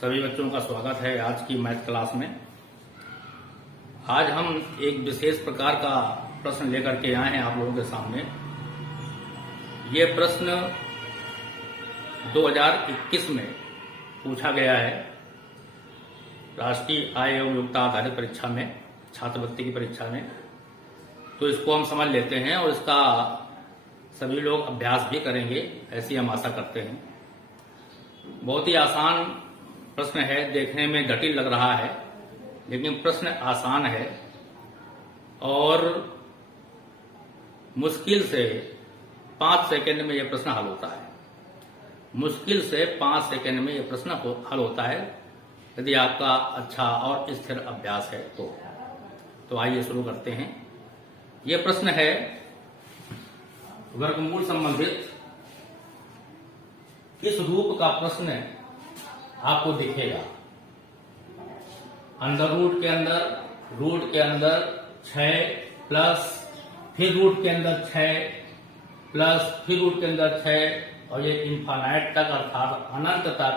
सभी बच्चों का स्वागत है आज की मैथ क्लास में। आज हम एक विशेष प्रकार का प्रश्न लेकर के आए हैं आप लोगों के सामने। ये प्रश्न 2021 में पूछा गया है राष्ट्रीय आय एवं योग्यता आधारित परीक्षा में, छात्रवृत्ति की परीक्षा में। तो इसको हम समझ लेते हैं और इसका सभी लोग अभ्यास भी करेंगे, ऐसी हम आशा करते हैं। बहुत ही आसान प्रश्न है, देखने में जटिल लग रहा है लेकिन प्रश्न आसान है और मुश्किल से 5 सेकंड में यह प्रश्न हल होता है। मुश्किल से 5 सेकंड में यह प्रश्न हल होता है यदि आपका अच्छा और स्थिर अभ्यास है तो आइए शुरू करते हैं। यह प्रश्न है वर्गमूल संबंधित। इस रूप का प्रश्न आपको दिखेगा। अंडर रूट के अंदर 6 प्लस फिर रूट के अंदर 6 प्लस फिर रूट के अंदर 6 और ये इनफाइनाइट तक अर्थात अनंत तक,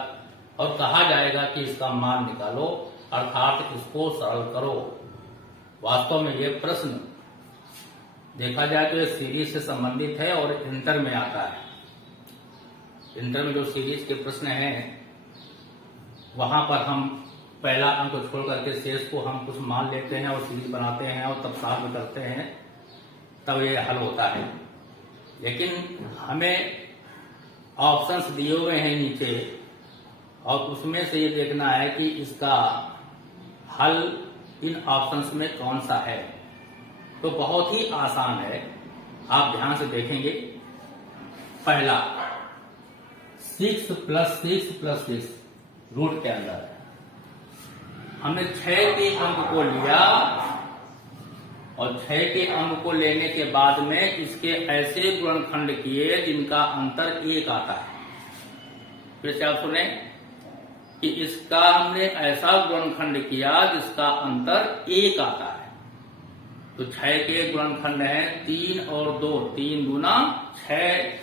और कहा जाएगा कि इसका मान निकालो अर्थात इसको सरल करो। वास्तव में ये प्रश्न देखा जाए तो ये सीरीज से संबंधित है और इंटर में आता है। इंटर में जो सीरीज के प्रश्न हैं वहां पर हम पहला अंक छोड़ करके शेष को हम कुछ मान लेते हैं और सीरीज बनाते हैं और तब साथ में करते हैं, तब ये हल होता है। लेकिन हमें ऑप्शंस दिए हुए हैं नीचे और उसमें से ये देखना है कि इसका हल इन ऑप्शंस में कौन सा है। तो बहुत ही आसान है, आप ध्यान से देखेंगे। पहला 6 प्लस 6 रूट के अंदर हमने 6 के अंक को लिया और 6 के अंक को लेने के बाद में इसके ऐसे गुणनखंड किए जिनका अंतर 1 आता है। फिर से आप सुने कि इसका हमने ऐसा गुणनखंड किया जिसका अंतर 1 आता है। तो 6 के गुणनखंड है 3 और 2, 3 गुना 6।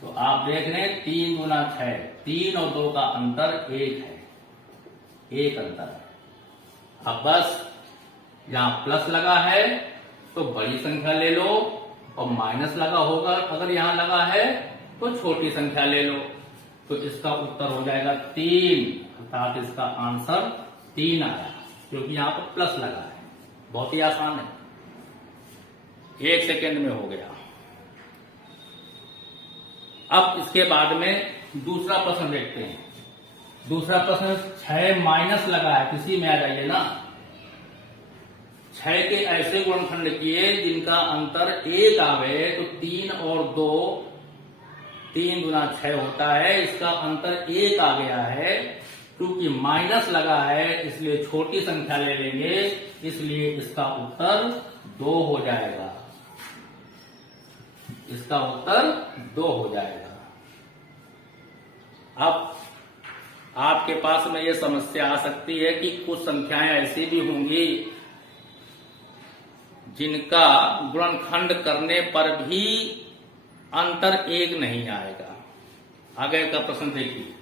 तो आप देख लें 3 गुना 6, 3 और 2 का अंतर 1 है, 1 अंतर है। अब बस यहां प्लस लगा है तो बड़ी संख्या ले लो और माइनस लगा होगा अगर यहां लगा है तो छोटी संख्या ले लो। तो इसका उत्तर हो जाएगा 3, अर्थात इसका आंसर 3 आया क्योंकि यहां पर प्लस लगा है। बहुत ही आसान है, 1 सेकेंड में हो गया। अब इसके बाद में दूसरा प्रश्न देखते हैं। दूसरा प्रश्न 6 माइनस लगा है, किसी में आ जाइए ना। 6 के ऐसे गुणनखंड किए जिनका अंतर 1 आवे तो 3 और 2, 3 गुना 6 होता है। इसका अंतर 1 आ गया है, क्योंकि माइनस लगा है इसलिए छोटी संख्या ले लेंगे, इसलिए इसका उत्तर 2 हो जाएगा। इसका उत्तर 2 हो जाएगा। अब आपके पास में यह समस्या आ सकती है कि कुछ संख्याएं ऐसी भी होंगी जिनका गुणनखंड करने पर भी अंतर 1 नहीं आएगा। आगे का प्रश्न देखिए,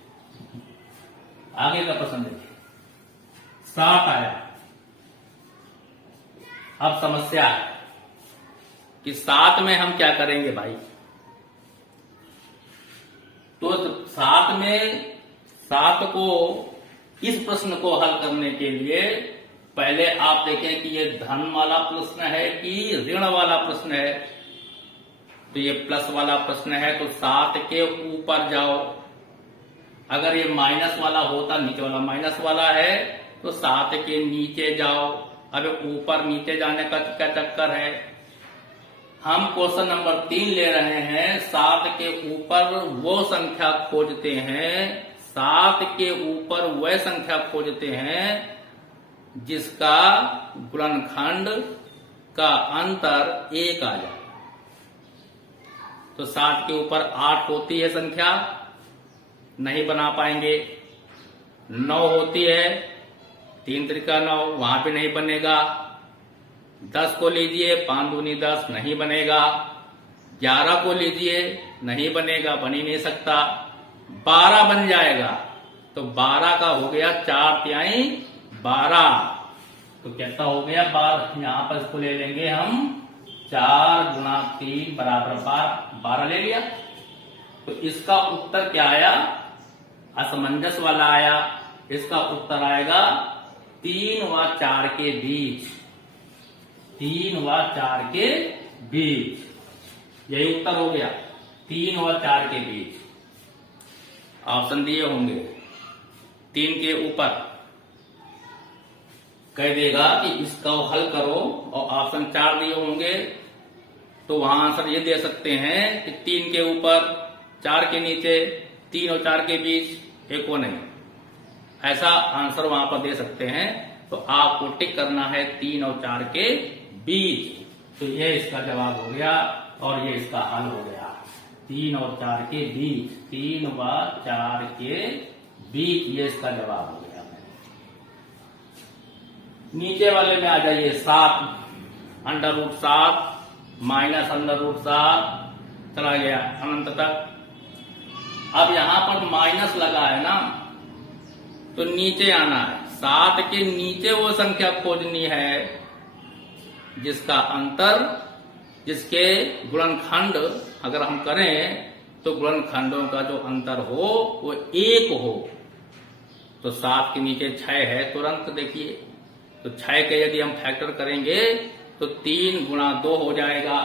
आगे का प्रश्न देखिए। 7 आया। अब समस्या है कि 7 में हम क्या करेंगे भाई। तो 7 को इस प्रश्न को हल करने के लिए पहले आप देखें कि ये धन वाला प्रश्न है कि ऋण वाला प्रश्न है। तो ये प्लस वाला प्रश्न है तो 7 के ऊपर जाओ। अगर ये माइनस वाला होता, नीचे वाला माइनस वाला है, तो 7 के नीचे जाओ। अब ऊपर नीचे जाने का क्या चक्कर है। हम क्वेश्चन नंबर 3 ले रहे हैं। 7 के ऊपर वो संख्या खोजते हैं, 7 के ऊपर वह संख्या खोजते हैं जिसका गुणनखंड का अंतर 1 आ जाए। तो 7 के ऊपर 8 होती है संख्या, नहीं बना पाएंगे। 9 होती है, 3 त्रिका 9, वहां पे नहीं बनेगा। 10 को लीजिए, 5 दूनी 10, नहीं बनेगा। 11 को लीजिए, नहीं बनेगा, बन ही नहीं सकता। 12 बन जाएगा तो 12 का हो गया 4×3 12। तो कितना हो गया 12, यहां पर इसको ले लेंगे हम 4 × 3 = 12 ले लिया। तो इसका उत्तर क्या आया, असमंजस वाला आया। इसका उत्तर आएगा 3 व 4 के बीच, 3 व 4 के बीच, यही उत्तर हो गया 3 व 4 के बीच। ऑप्शन दिए होंगे 3 के ऊपर, कह देगा कि इसका हल करो, और ऑप्शन 4 दिए होंगे तो वहां आंसर ये दे सकते हैं कि 3 के ऊपर, 4 के नीचे, 3 और 4 के बीच, एक वो नहीं, ऐसा आंसर वहां पर दे सकते हैं। तो आपको टिक करना है 3 और 4 के बीच। तो ये इसका जवाब हो गया और ये इसका हल हो गया, 3 और 4 के बीच, 3 व 4 के बीच, ये इसका जवाब हो गया। नीचे वाले में आ जाइए 7, √7 माइनस √7 चला गया अनंत तक। अब यहां पर माइनस लगा है ना, तो नीचे आना है, 7 के नीचे वो संख्या खोजनी है जिसका अंतर, जिसके गुणनखंड अगर हम करें तो गुणनखंडों का जो अंतर हो वो 1 हो। तो 7 के नीचे 6 है, तुरंत देखिए, तो 6 के यदि हम फैक्टर करेंगे तो 3 × 2 हो जाएगा।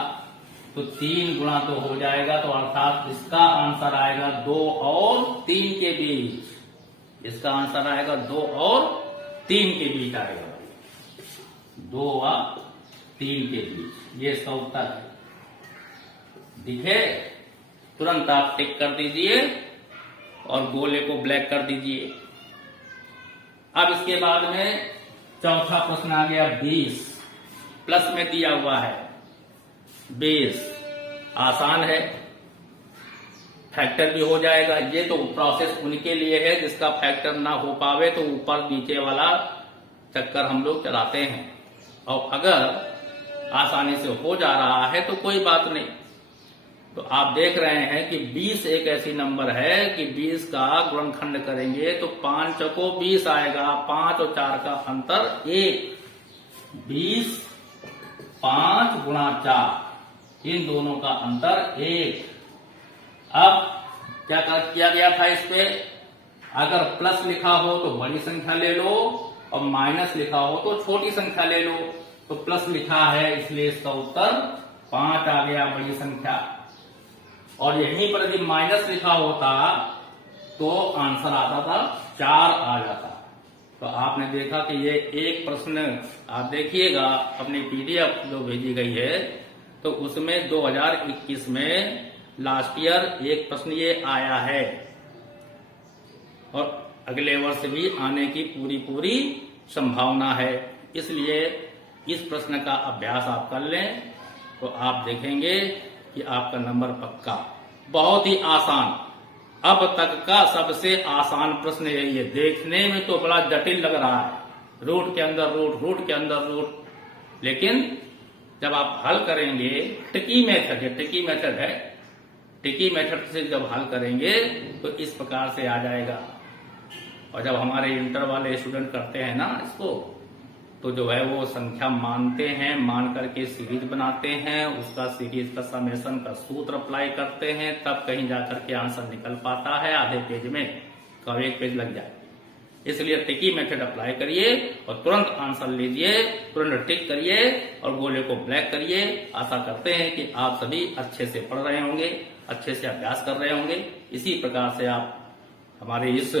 तो 3 × 2 हो जाएगा, तो अर्थात इसका आंसर आएगा 2 और 3 के बीच। इसका आंसर आएगा 2 और 3 के बीच आएगा, 2 व 3 के बीच, ये इसका उत्तर है। दिखे, तुरंत आप टिक कर दीजिए और गोले को ब्लैक कर दीजिए। अब इसके बाद में चौथा प्रश्न आ गया 20, प्लस में दिया हुआ है 20, आसान है, फैक्टर भी हो जाएगा। ये तो प्रोसेस उनके लिए है जिसका फैक्टर ना हो पावे तो ऊपर नीचे वाला चक्कर हम लोग चलाते हैं, और अगर आसानी से हो जा रहा है तो कोई बात नहीं। तो आप देख रहे हैं कि 20 एक ऐसी नंबर है कि 20 का गुणनखंड करेंगे तो 5 चौको 20 आएगा, 5 और 4 का अंतर 1, 20, 5 × 4, इन दोनों का अंतर 1। अब क्या किया गया था इस पे, अगर प्लस लिखा हो तो बड़ी संख्या ले लो और माइनस लिखा हो तो छोटी संख्या ले लो। तो प्लस लिखा है इसलिए इसका उत्तर 5 आ गया, बड़ी संख्या। और यहीं पर यदि माइनस लिखा होता तो आंसर आता था 4 आ जाता। तो आपने देखा कि ये एक प्रश्न आप देखिएगा अपनी पीडीएफ जो भेजी गई है, तो उसमें 2021 में लास्ट ईयर एक प्रश्न ये आया है, और अगले वर्ष भी आने की पूरी संभावना है। इसलिए इस प्रश्न का अभ्यास आप कर लें तो आप देखेंगे कि आपका नंबर पक्का। बहुत ही आसान, अब तक का सबसे आसान प्रश्न यही है। देखने में तो बड़ा जटिल लग रहा है, रूट के अंदर रूट, रूट के अंदर रूट, लेकिन जब आप हल करेंगे, टिकी मेथड है, टिकी मेथड से जब हल करेंगे तो इस प्रकार से आ जाएगा। और जब हमारे इंटर वाले स्टूडेंट करते हैं ना इसको, तो जो है वो संख्या मानते हैं, मान करके सीरीज बनाते हैं, उसका सीरीज का समेशन का सूत्र अप्लाई करते हैं, तब कहीं जाकर के आंसर निकल पाता है। आधे पेज में कब एक पेज लग जाए। इसलिए टिकी मेथड अप्लाई करिए और तुरंत आंसर लीजिए, तुरंत टिक करिए और गोले को ब्लैक करिए। आशा करते हैं कि आप सभी अच्छे से पढ़ रहे होंगे, अच्छे से अभ्यास कर रहे होंगे। इसी प्रकार से आप हमारे इस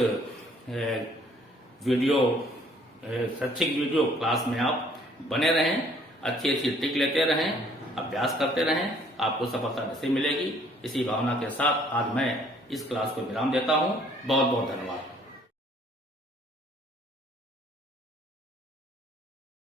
शैक्षिक वीडियो क्लास में आप बने रहें, अच्छी टिक लेते रहें, अभ्यास करते रहें, आपको सफलता निश्चय मिलेगी। इसी भावना के साथ आज मैं इस क्लास को विराम देता हूं। बहुत बहुत धन्यवाद।